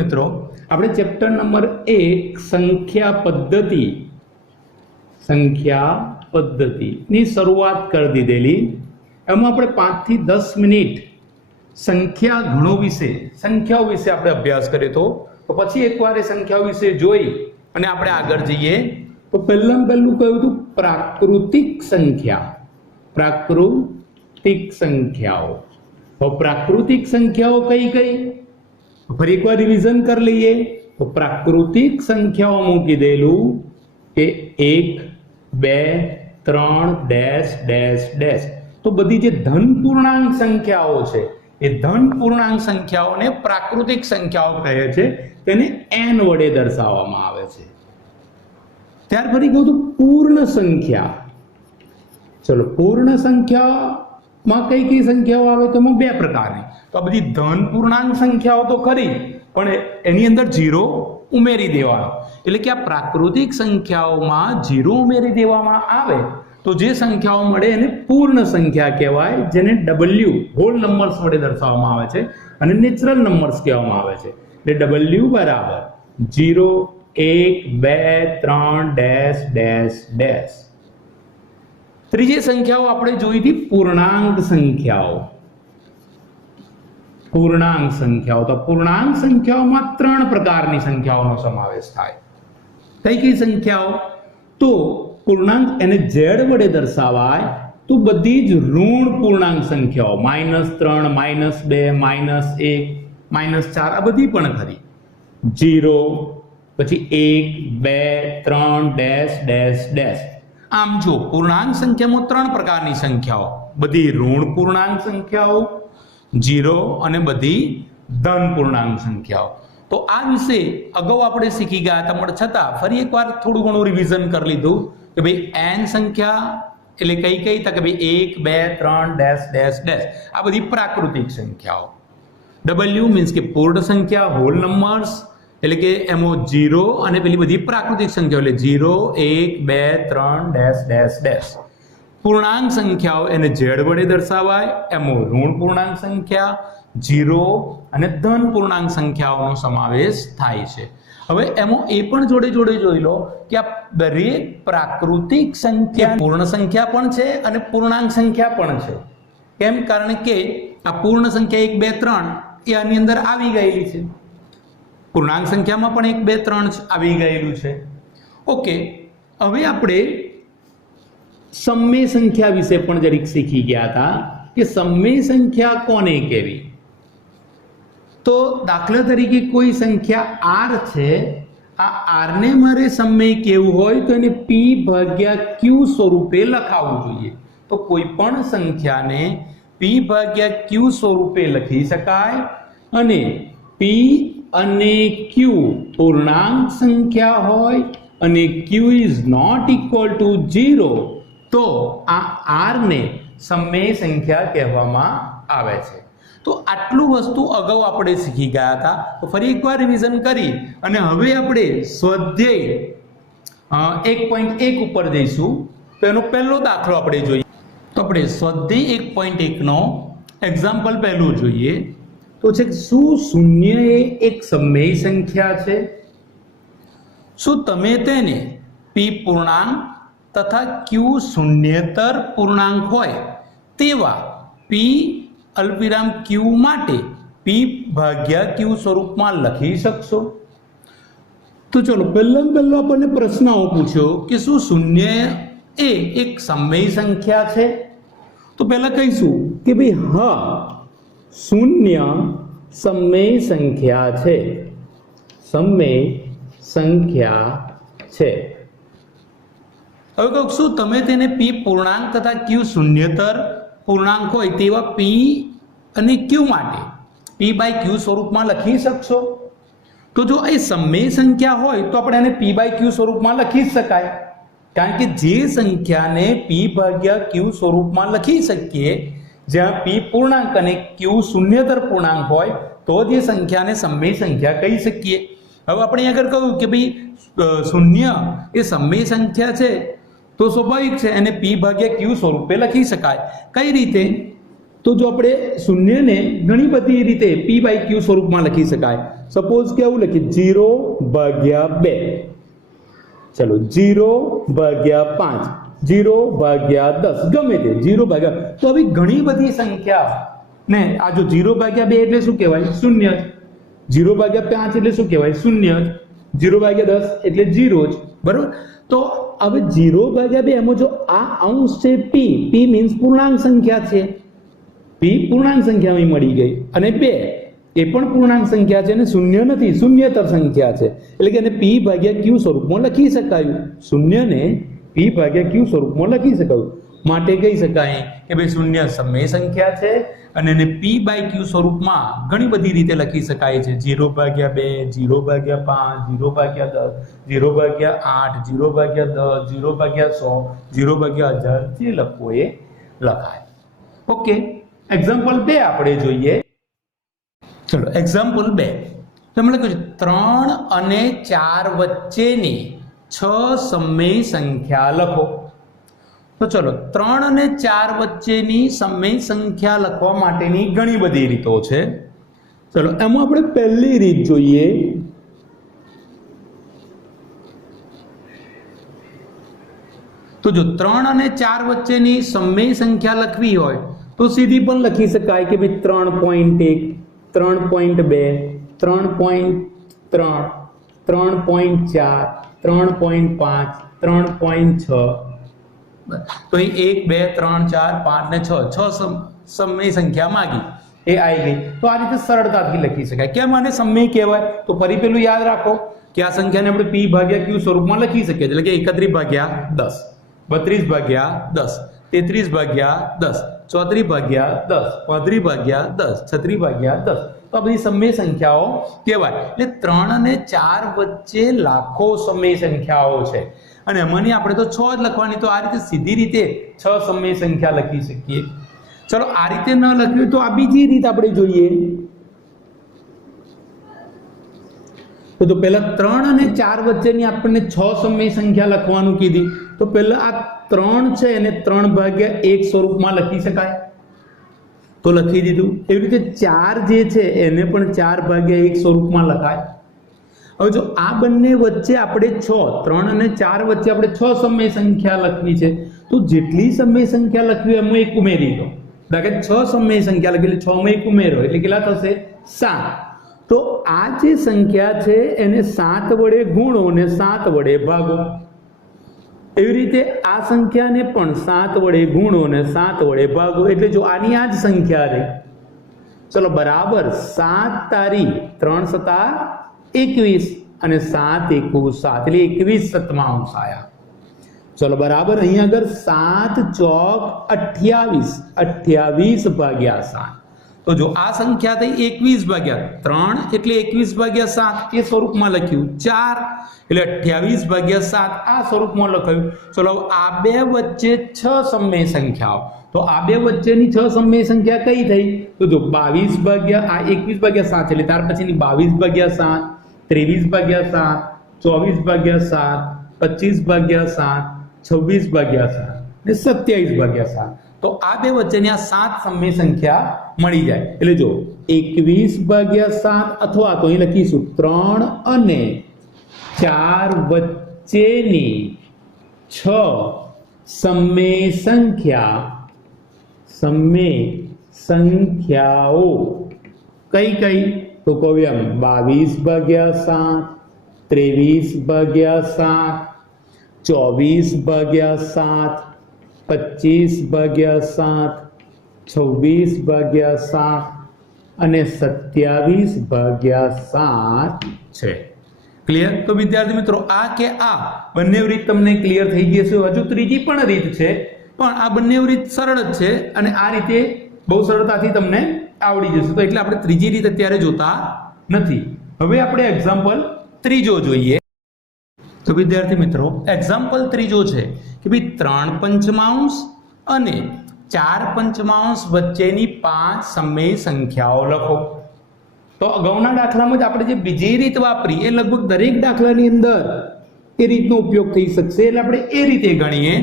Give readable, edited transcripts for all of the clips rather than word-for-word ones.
મિત્રો આપણે chapter number 1 સંખ્યા પદ્ધતિની શરૂઆત કરી દીધેલી. એમાં આપણે 5 થી 10 મિનિટ સંખ્યાઓ વિશે આપણે અભ્યાસ કર્યો તો પછી એકવાર એ સંખ્યાઓ વિશે જોઈ અને આપણે આગળ જઈએ તો પહેલું કહ્યું હતું પ્રાકૃતિક સંખ્યાઓ. તો પ્રાકૃતિક સંખ્યાઓ કઈ ફરી એકવાર રિવિઝન કરી લઈએ તો પ્રાકૃતિક સંખ્યાઓ મૂકી દેલું કે 1 2 3 ડેશ ડેશ ડેશ. તો બધી જે ધન પૂર્ણાંક સંખ્યાઓ છે એ ધન પૂર્ણાંક સંખ્યાઓને પ્રાકૃતિક સંખ્યાઓ કહે છે, તેને n વડે દર્શાવવામાં આવે છે. ત્યાર ફરી કહું તો પૂર્ણ સંખ્યા. ચલો પૂર્ણ સંખ્યામાં કઈ સંખ્યાઓ આવે તો એમાં બે પ્રકારની. તો આ બધી ધન પૂર્ણાંક સંખ્યાઓ તો ખરી, પણ એની અંદર 0 ઉમેરી દેવાનો. એટલે કે આ પ્રાકૃતિક સંખ્યાઓમાં 0 ઉમેરી દેવામાં આવે તો જે સંખ્યાઓ મળે એને પૂર્ણ સંખ્યા કહેવાય, જેને W હોલ નંબર્સ વડે દર્શાવવામાં આવે છે અને નેચરલ નંબર્સ કહેવામાં આવે છે. એટલે W બરાબર 0 1 2 3 ડેશ ડેશ ડેશ. ત્રીજી સંખ્યાઓ આપણે જોઈ હતી પૂર્ણાંક સંખ્યાઓ. તો પૂર્ણાંક સંખ્યાઓમાં 3 પ્રકારની સંખ્યાઓનો સમાવેશ થાય. કઈ સંખ્યાઓ? તો પૂર્ણાંક એને z વડે દર્શાવાય તો બધી જ ઋણ પૂર્ણાંક સંખ્યાઓ -3 -2 -1 -4 આ બધી પણ ખરી. 0 પછી 1 2 3 ડેશ ડેશ ડેશ. આમ જો પૂર્ણાંક સંખ્યામાં 3 પ્રકારની સંખ્યાઓ, બધી ઋણ પૂર્ણાંક સંખ્યાઓ, 0 અને બધી ધન પૂર્ણાંક સંખ્યાઓ. તો આ વિશે અગાઉ આપણે શીખી ગયા હતા, પણ છતાં ફરી એકવાર થોડું ઘણું રિવિઝન કરી લીધું કે ભાઈ n સંખ્યા એટલે કઈ તો કે ભાઈ 1 2 3 ડેશ ડેશ ડેશ આ બધી પ્રાકૃતિક સંખ્યાઓ. W મીન્સ કે પૂર્ણ સંખ્યા હોલ નંબર્સ, એટલે કે એમાં 0 અને પેલી બધી પ્રાકૃતિક સંખ્યાઓ એટલે 0 1 2 3 ડેશ ડેશ ડેશ. પૂર્ણાંક સંખ્યાઓ એને z વડે દર્શાવાય, એમાં ઋણ પૂર્ણાંક સંખ્યા, 0 અને ધન પૂર્ણાંક સંખ્યાઓનો સમાવેશ થાય છે. હવે એમાં એ પણ જોડે જોઈ લો કે આ દરેક પ્રાકૃતિક સંખ્યા પૂર્ણ સંખ્યા પણ છે અને પૂર્ણાંક સંખ્યા પણ છે. કેમ? કારણ કે આ પૂર્ણ સંખ્યા 1 2 3 એ આની અંદર આવી ગયેલી છે. પૂર્ણાંક સંખ્યામાં પણ 1 2 3 આવી ગયેલું છે. ઓકે, હવે આપણે સમય સંખ્યા વિશે પણ જરીક શીખી ગયા હતા કે સમય સંખ્યા કોને કહેવી. તો દાખલા તરીકે કોઈ સંખ્યા r છે, આ r ને મારે સમય કેવું હોય તો એને p/q સ્વરૂપે લખાવવું જોઈએ. તો કોઈ પણ સંખ્યાને p/q સ્વરૂપે લખી શકાય અને p અને q પૂર્ણાંક સંખ્યા હોય અને q is not equal to 0 તો આ r ને સમય સંખ્યા કહેવામાં આવે છે. તો આટલું વસ્તુ અગાઉ આપણે શીખી ગયા હતા. તો ફરી એકવાર રિવિઝન કરી અને હવે આપણે સ્વાધ્યાય 1.1 ઉપર જઈશું. તો એનો પહેલો દાખલો આપણે જોઈએ. તો આપણે સ્વાધ્યાય 1.1 નો એક્ઝામ્પલ પહેલું જોઈએ. તો છે શું શૂન્ય એ એક સમય સંખ્યા છે? શું તમે તેને p પૂર્ણાંક તથા q શૂન્યેતર પૂર્ણાંક હોય તેવા p અલ્પવિરામ q માટે p/q સ્વરૂપમાં લખી શકશો? તો ચલો પહેલો આપણને પ્રશ્ન પૂછ્યો કે શું શૂન્ય એ એક સમય સંખ્યા છે? તો પહેલા કહીશું કે ભાઈ હા, શૂન્ય સમય સંખ્યા છે. હવે કહું શું તમે તેને p પૂર્ણાંક તથા q શૂન્યેતર પૂર્ણાંક હોય તેવા p અને q માટે p/q સ્વરૂપમાં લખી શકશો? તો જો એ સમય સંખ્યા હોય તો આપણે એને p/q સ્વરૂપમાં લખી જ શકાય. કારણ કે જે સંખ્યાને p/q સ્વરૂપમાં લખી શકીએ, જ્યાં p પૂર્ણાંક અને q શૂન્યેતર પૂર્ણાંક હોય તો જે સંખ્યાને સમય સંખ્યા કહી શકીએ. હવે આપણે આગળ કહ્યું કે ભાઈ શૂન્ય એ સમય સંખ્યા છે તો સ્વાભાવિક છે એને p/q સ્વરૂપે લખી શકાય. કઈ રીતે? તો જો આપણે શૂન્યને ઘણી બધી રીતે p/q સ્વરૂપમાં લખી શકાય. સપોઝ કે આવું લખીએ 0/2, ચલો 0/5, 0/10, ગમે તે 0/, તો આવી ઘણી બધી સંખ્યા ને આ જો 0/2 એટલે શું કહેવાય? શૂન્ય જ. 0/5 એટલે શું કહેવાય? શૂન્ય જ. 0/10 એટલે 0 જ. બરોબર? તો હવે 0/2 એમાં જો આ અંશ છે p મીન્સ પૂર્ણાંક સંખ્યા છે. p પૂર્ણાંક સંખ્યામાં મળી ગઈ અને 2 એ પણ પૂર્ણાંક સંખ્યા છે અને શૂન્ય નથી, શૂન્યતર સંખ્યા છે, એટલે કે એને p/q સ્વરૂપમાં લખી શકાયું. શૂન્યને p/q સ્વરૂપમાં લખી શકાયું. માટે કહી શકાય કે ભાઈ શૂન્ય સમય સંખ્યા છે અને એને p/q સ્વરૂપમાં ઘણી બધી રીતે લખી શકાય છે. 0/2, 0/5, 0/10, 0/8, 0/10, 0/100, 0/1000, જે લખવું એ લખાય. ઓકે, એક્ઝામ્પલ 2 આપણે જોઈએ. ચલો એક્ઝામ્પલ 2. તમને કહ્યું 3 અને 4 વચ્ચેની 6 સમય સંખ્યા લખો. તો ચલો 3 અને 4 વચ્ચેની સમય સંખ્યા લખવા માટેની ઘણી બધી રીતો છે. ચલો એમાં આપણે પહેલી રીત જોઈએ. તો જો 3 અને 4 વચ્ચેની સમય સંખ્યા લખવી હોય તો સીધી પણ લખી શકાય કે ભાઈ 3.1, 3.2, 3.3, 3.4, 3.5, 3.6. તો અહીં 1, 2, 3, 4, 5 ને 6 સમય સંખ્યા માંગી એ આવી ગઈ. તો આ રીતે સરળતાથી લખી શકાય. કેમ આને સમય કહેવાય? તો ફરી પેલું યાદ રાખો કે આ સંખ્યાને આપણે p/q સ્વરૂપમાં લખી શકીએ, એટલે કે 31/10, 32/10, 33/10, 34/10, 35/10, 36/10. તો આ બધી સમય સંખ્યાઓ કહેવાય. એટલે 3 અને 4 વચ્ચે લાખો સમય સંખ્યાઓ છે અને એમાંની આપણે તો 6 જ લખવાની. તો આ રીતે સીધી રીતે 6 સમય સંખ્યા લખી શકીએ. ચલો આ રીતે ન લખવી તો આ બીજી રીત આપણે જોઈએ. તો પહેલા 3 અને 4 વચ્ચેની આપણને 6 સમય સંખ્યા લખવાનું કીધી. તો પહેલા આ 3 છે એને 3/1 સ્વરૂપમાં લખી શકાય, તો લખી દીધું. એવી રીતે 4 જે છે એને પણ 4/1 સ્વરૂપમાં લખાય. હવે જો આ બંને વચ્ચે આપણે 6, 3 અને 4 વચ્ચે આપણે 6 સમય સંખ્યા લખવી છે, તો જેટલી સમય સંખ્યા લખવી એમાં એક ઉમેરી દો. દાખલા 6 સમય સંખ્યા લખી એટલે 6 માં એક ઉમેરો એટલે કેટલા થશે? 7. તો આ જે સંખ્યા છે એને 7 વડે ગુણો અને 7 વડે ભાગો. એવી રીતે આ સંખ્યાને પણ 7 વડે ગુણો અને 7 વડે ભાગો. એટલે જો આની આ જ સંખ્યા રહી. ચલો બરાબર 7 તારી 3 સતા 21 અને 7 એકુ 7 એટલે 21 સત્તાંશ આયા. ચલો બરાબર અહીંયા આગળ 7 ચોક 28, 28/7. તો જો આ સંખ્યા થઈ 21/3 એટલે 21/7 એ સ્વરૂપમાં લખ્યું. 4 એટલે 28/7 આ સ્વરૂપમાં લખાયું. ચલો આ બે વચ્ચે 6 સમય સંખ્યાઓ. તો આ બે વચ્ચેની 6 સમય સંખ્યા કઈ થઈ? તો જો 22 આ 21/7 એટલે ત્યાર પછીની 22/7, 23/7, 24/7, 25/7, 26/7 ને 27/7. તો આ બે વચ્ચેની આ 7 સમય સંખ્યા મળી જાય. એટલે જો 21/7 અથવા તો અહીં લખીશું 3 અને 4 વચ્ચેની 6 સમય સંખ્યાઓ કઈ કઈ? તો કહું એમ 22/7, 23/7, 24/7, 25/7, 26/7 અને 27/7 છે. ક્લિયર? તો વિદ્યાર્થી મિત્રો આ કે આ બંને રીત તમને ક્લિયર થઈ ગઈ છે. હજુ ત્રીજી પણ રીત છે, પણ આ બંને રીત સરળ જ છે અને આ રીતે બહુ સરળતાથી તમને આવડી જશે. તો એટલે આપણે ત્રીજી રીત અત્યારે જોતા નથી. હવે આપણે એક્ઝામ્પલ ત્રીજો જોઈએ. તો વિદ્યાર્થી મિત્રો એક્ઝામ્પલ ત્રીજો છે કે ભાઈ 3 પંચમાંશ અને 4 પંચમાંશ વચ્ચેની 5 સમય સંખ્યાઓ લખો. તો અગાઉના દાખલામાં જ આપણે જે બીજી રીત વાપરી એ લગભગ દરેક દાખલાની અંદર એ રીતનો ઉપયોગ થઈ શકશે. એટલે આપણે એ રીતે ગણીએ.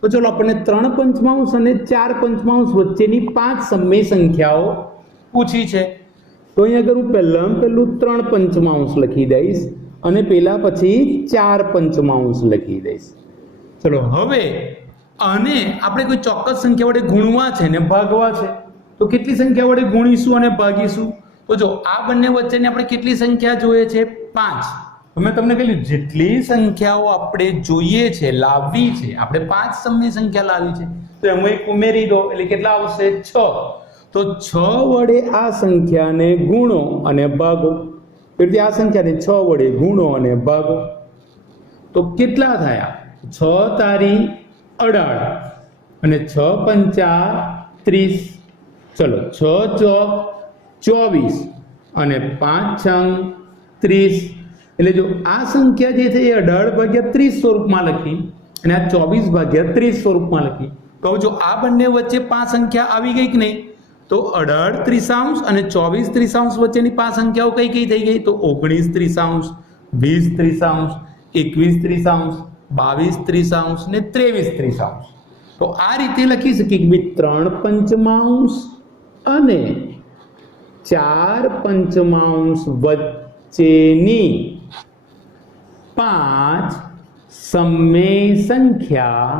તો ચલો આપણને 3 પંચમાંશ અને 4 પંચમાંશ વચ્ચેની 5 સમય સંખ્યાઓ પૂછી છે. તો અહીંયા કરું પહેલામાં પહેલું 3 પંચમાંશ લખી દઈશ અને પેલા પછી 4 પંચમાંશ લખી દઈશ. ચલો હવે આને આપણે કોઈ ચોક્કસ સંખ્યા વડે ગુણવા છે ને ભાગવા છે, તો કેટલી સંખ્યા વડે ગુણીશું અને ભાગીશું? તો જો આ બંને વચ્ચેની આપણે કેટલી સંખ્યા જોઈએ છે? 5. મેં તમને કહ્યું જેટલી સંખ્યાઓ આપણે જોઈએ છે, લાવવી છે, આપણે 5 સમય સંખ્યા લાવી છે, તો એમાં એક ઉમેરી દો એટલે કેટલા આવશે? 6. તો 6 વડે આ સંખ્યાને ગુણો અને ભાગો. એટલે આ સંખ્યાને 6 વડે ગુણો અને ભાગો તો કેટલા થયા? 6 તારી 18 અને 6 પંચા 30. ચલો 6 ચોક 24 અને 5 છંગ 30. એટલે જો આ સંખ્યા જે છે એ 18/30 સ્વરૂપમાં લખી અને આ 24/30 સ્વરૂપમાં લખી. તો જો આ બંને વચ્ચે 5 સંખ્યા આવી ગઈ કે નહીં, તો 18 ત્રિશાંશ અને 24 ત્રિશાંશ વચ્ચેની 5 સંખ્યાઓ કઈ કઈ થઈ ગઈ? તો 19 ત્રિશાંશ, 20 ત્રિશાંશ, 21 ત્રિશાંશ, 22 ત્રિશાંશ ને 23 ત્રિશાંશ. તો આ રીતે લખી શકીએ કે 3 પંચમાંશ અને 4 પંચમાંશ વચ્ચેની 5 સમય સંખ્યા,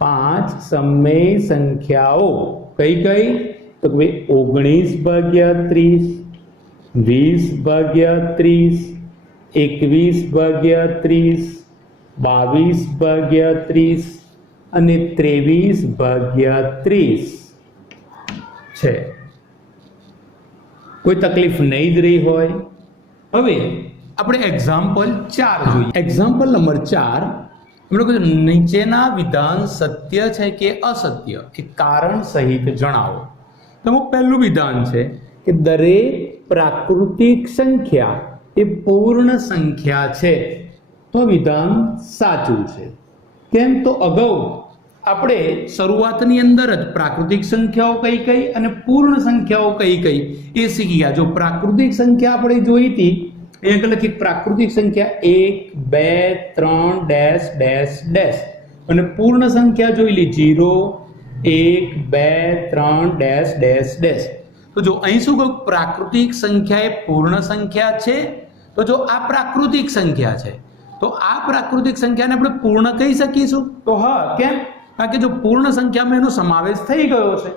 5 સમય સંખ્યાઓ કઈ કઈ? તો કે 19/30, 20/30, 21/30, 22/30 અને 23/30 છે. કોઈ તકલીફ નહીં જ રહી હોય. હવે આપણે એક્ઝામ્પલ 4 જોઈએ. એક્ઝામ્પલ નંબર 4, એમણે કહ્યું નીચેના વિધાન સત્ય છે કે અસત્ય એ કારણ સહિત જણાવો. તો પહેલું વિધાન છે કે દરેક પ્રાકૃતિક સંખ્યા એ પૂર્ણ સંખ્યા છે. તો વિધાન સાચું છે. કેમ? તો અગાઉ આપણે શરૂઆતની અંદર જ પ્રાકૃતિક સંખ્યાઓ કઈ કઈ અને પૂર્ણ સંખ્યાઓ કઈ કઈ એ શીખી ગયા. જો પ્રાકૃતિક સંખ્યા આપણે જોઈ હતી, અહીંયા લખી પ્રાકૃતિક સંખ્યા 1, 2, 3 ડેશ ડેશ ડેશ અને પૂર્ણ સંખ્યા જોઈ લી 0, 1, 2, 3 ડેશ ડેશ ડેશ. તો જો અહીં શું કહ્યું? પ્રાકૃતિક સંખ્યા એ પૂર્ણ સંખ્યા છે. તો જો આ પ્રાકૃતિક સંખ્યા છે, તો આ પ્રાકૃતિક સંખ્યાને આપણે પૂર્ણ કહી શકીશું? તો હા. કેમ? કારણ કે જો પૂર્ણ સંખ્યામાં એનો સમાવેશ થઈ ગયો છે,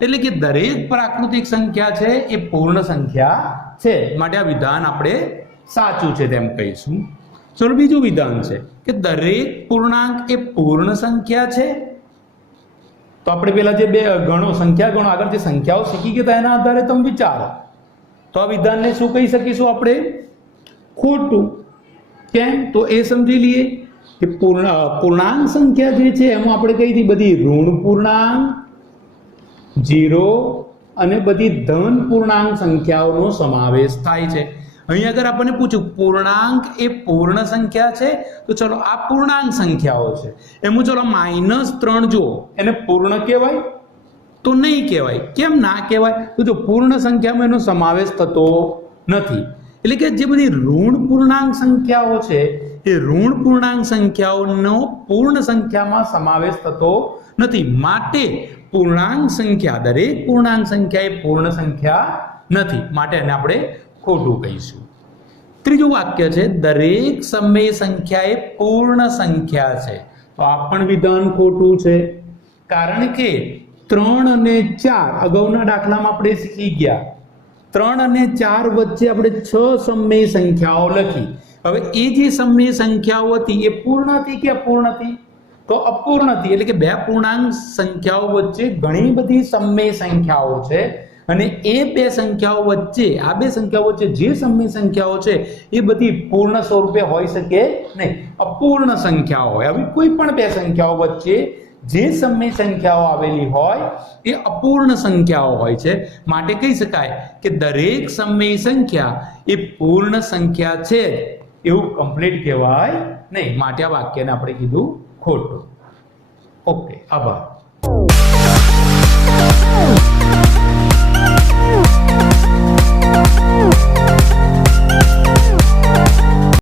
એટલે કે દરેક પ્રાકૃતિક સંખ્યા છે એ પૂર્ણ સંખ્યા છે, માટે આ વિધાન આપણે સાચું છે તેમ કહીશું. ચલો બીજું વિધાન છે કે દરેક પૂર્ણાંક એ પૂર્ણ સંખ્યા છે. તો આપણે પેલા જે બે ગણો સંખ્યા ગણો આગળ જે સંખ્યાઓ શીખી ગયા એના આધારે તમે વિચારો. તો આ વિધાનને શું કહી શકીશું આપણે? ખોટું. કેમ? તો એ સમજી લઈએ કે પૂર્ણાંક સંખ્યા જે છે એમાં આપણે કઈ હતી? બધી ઋણ પૂર્ણાંક, 0 અને બધી ધન પૂર્ણાંક સંખ્યાઓનો સમાવેશ થાય છે. અહીં અગર આપણને પૂછ્યું પૂર્ણાંક એ પૂર્ણ સંખ્યા છે, તો ચલો આ પૂર્ણાંક સંખ્યાઓ છે એમાં ચલો -3 જો એને પૂર્ણ કહેવાય? તો નહીં કહેવાય. કેમ ના કહેવાય? તો જો પૂર્ણ સંખ્યામાં એનો સમાવેશ થતો નથી. એટલે કે જે બધી ઋણ પૂર્ણાંક સંખ્યાઓ છે એ ઋણ પૂર્ણાંક સંખ્યાઓનો પૂર્ણ સંખ્યામાં સમાવેશ થતો નથી. માટે પૂર્ણાંક સંખ્યા, દરેક પૂર્ણાંક સંખ્યા એ પૂર્ણ સંખ્યા નથી, માટે એને આપણે ખોટું કહીશું. ત્રીજું વાક્ય છે દરેક સમય સંખ્યા એ પૂર્ણ સંખ્યા છે. તો આ પણ વિધાન ખોટું છે. કારણ કે 3 અને 4 અગાઉના દાખલામાં આપણે શીખી ગયા. 3 અને 4 વચ્ચે આપણે 6 સમય સંખ્યાઓ લખી. હવે એ જે સમય સંખ્યાઓ હતી એ પૂર્ણ હતી કે અપૂર્ણ હતી? તો અપૂર્ણ હતી. એટલે કે બે પૂર્ણાંક સંખ્યાઓ વચ્ચે ઘણી બધી સમય સંખ્યાઓ છે અને એ બે સંખ્યાઓ વચ્ચે, આ બે સંખ્યાઓ વચ્ચે જે સમય સંખ્યાઓ છે એ બધી પૂર્ણ સ્વરૂપે હોઈ શકે નહીં, અપૂર્ણ સંખ્યાઓ હોય. હવે કોઈ પણ બે સંખ્યાઓ વચ્ચે જે સમય સંખ્યાઓ આવેલી હોય એ અપૂર્ણ સંખ્યાઓ હોય છે, માટે કહી શકાય કે દરેક સમય સંખ્યા એ પૂર્ણ સંખ્યા છે એવું કમ્પ્લીટ કહેવાય નહીં, માટે આ વાક્યને આપણે કીધું ખોટું. ઓકે, આભાર.